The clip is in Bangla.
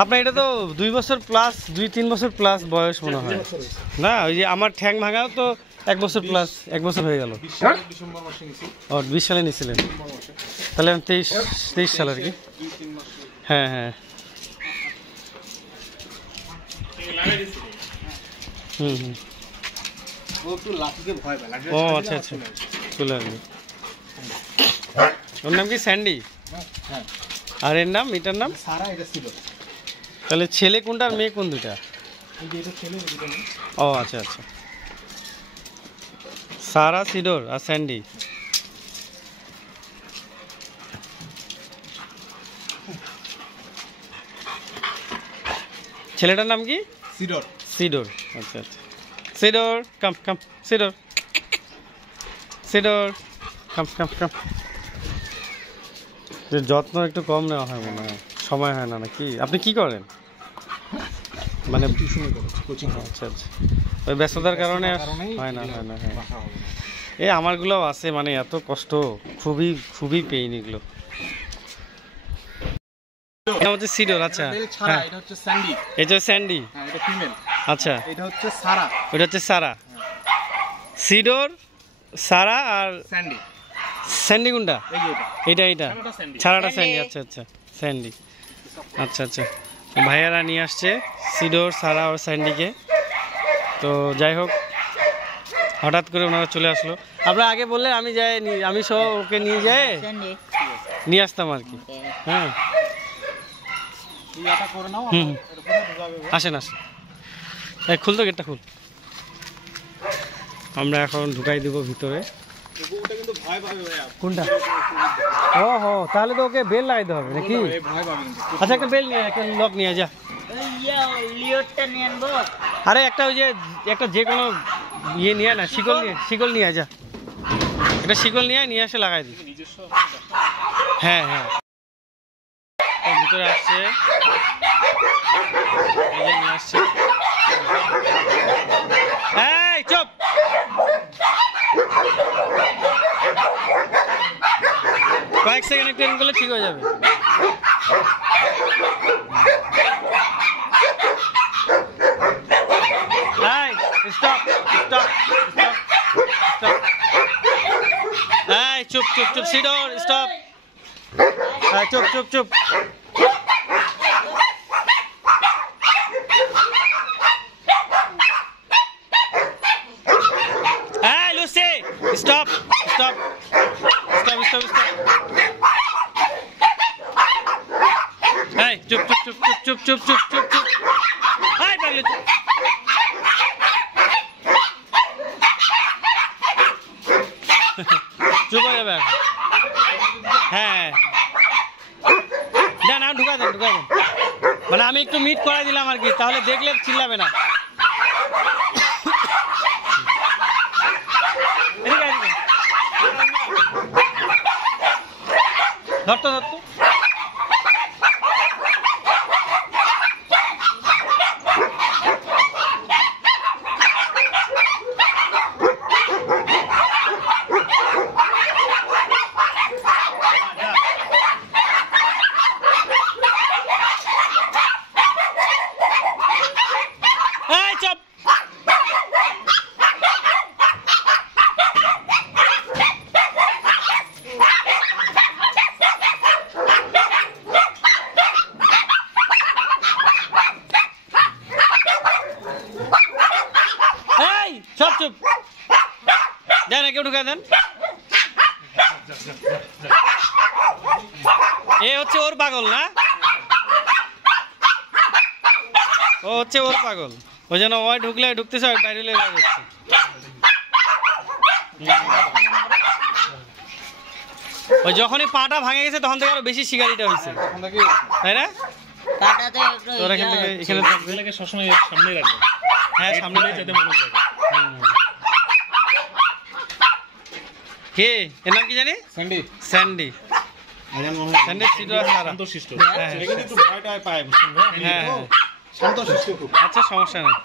আপনার এটা তো 2 বছর প্লাস 2-3 বছর প্লাস বয়স মনে হয় না? ওই যে আমার ঠ্যাং ভাঙাও তো 1 বছর প্লাস 1 বছর হয়ে গেল। 20 সালে নিয়েছিলেন, তাহলে 23 সাল আর কি। হ্যাঁ হ্যাঁ ও আচ্ছা আচ্ছা চলে আসবে। ওর নাম কি স্যান্ডি? আর এর নাম, এটার নাম সারা, এটা সিডর। তাহলে ছেলে কোনটা আর মেয়ে কোন দুটা? ও আচ্ছা আচ্ছা, সারা, সিডর আর স্যান্ডি। ছেলেটার নাম কি? সিডর। সিডর, আচ্ছা আচ্ছা। সিডর কাম কাম, সিডর সিডর কাম কাম কাম। যত্ন একটু কম নেওয়া হয় মনে হয়, সময় হয় না নাকি? আপনি কি করেন? মানে কোচিং। আচ্ছা আচ্ছা, ওই ব্যস্ততার কারণে হয় না। হ্যাঁ এই আমারগুলোও আছে, মানে এত কষ্ট, খুবই খুবই পেইন এগুলো। এটা হচ্ছে সিডর। আচ্ছা হ্যাঁ, এটা হচ্ছে স্যান্ডি। এটা স্যান্ডি, হ্যাঁ এটা ফিমেল। আচ্ছা এটা হচ্ছে সারা। এটা হচ্ছে সারা। সিডর, সারা আর স্যান্ডি। স্যান্ডি কোনটা? এইটা এইটা ছাড়াটা স্যান্ডি। আচ্ছা আচ্ছা স্যান্ডি, আচ্ছা আচ্ছা। ভাইয়ারা নিয়ে আসছে সিডর, সারা আর স্যান্ডিকে। তো যাই হোক, হঠাৎ করে ওনারা চলে আসলো। আপনারা আগে বললেন আমি যাই, আমি সব ওকে নিয়ে যাই নিয়ে আসতাম আর কি। হ্যাঁ আসেন আসেন, খুল তো গেটটা খুল। আমরা এখন ঢুকাই দেবো ভিতরে। কোনটা? ও হো, তাহলে তো ওকে বেল লাগাইতে হবে নাকি? আচ্ছা একটা বেল নিয়ে, একটা লক নিয়ে যা। আরে একটা ওই যে একটা যে কোনো ইয়ে নিয়ে না, শিকল নিয়ে যা, একটা শিকল নিয়ে এসে লাগাই দিই। হ্যাঁ হ্যাঁ ভিতরে আসছে, নিয়ে আসছে। এই চুপ, কয়েক সেকেন্ড ট্রেন করলে ঠিক হয়ে যাবে। চুপ চুপ চুপ, সিডর স্টপ। চুপ চুপ চুপ। Lucy stop stop stop stop stop. চুপ চুপ চুপ চুপ চুপ চুপ চুপ চুপ। চুপ হয়ে যাবে। হ্যাঁ না ঢুকা দেন ঢুকা দেন, মানে আমি একটু মিট করাই দিলাম আর কি, তাহলে দেখলে চিল্লাবে না। ধরতো ধরতো। চুপ চুপ দেন, কেউ ঢুকা দেন। এ হচ্ছে ওর পাগল না, ও হচ্ছে ওর পাগল। ওই জন্য ওই ঢুকলে ঢুকতেছে, বাইরে যাচ্ছে। ওই যখনই পাটা ভাঙে গেছে তখন থেকে আরো বেশি শিকারিটা হয়েছে, তাই না? এখানে সবসময় সামনে রাখবে। হ্যাঁ সামনে যাতে মানুষ যাবে। কে এর নাম কি জানি? স্যান্ডি। স্যান্ডি স্যান্ডি সিডর শান্তশিষ্ট। হ্যাঁ একটু ভয়টা পায়, বুঝছেন? হ্যাঁ শান্তশিষ্ট খুব। আচ্ছা সমস্যা নেই।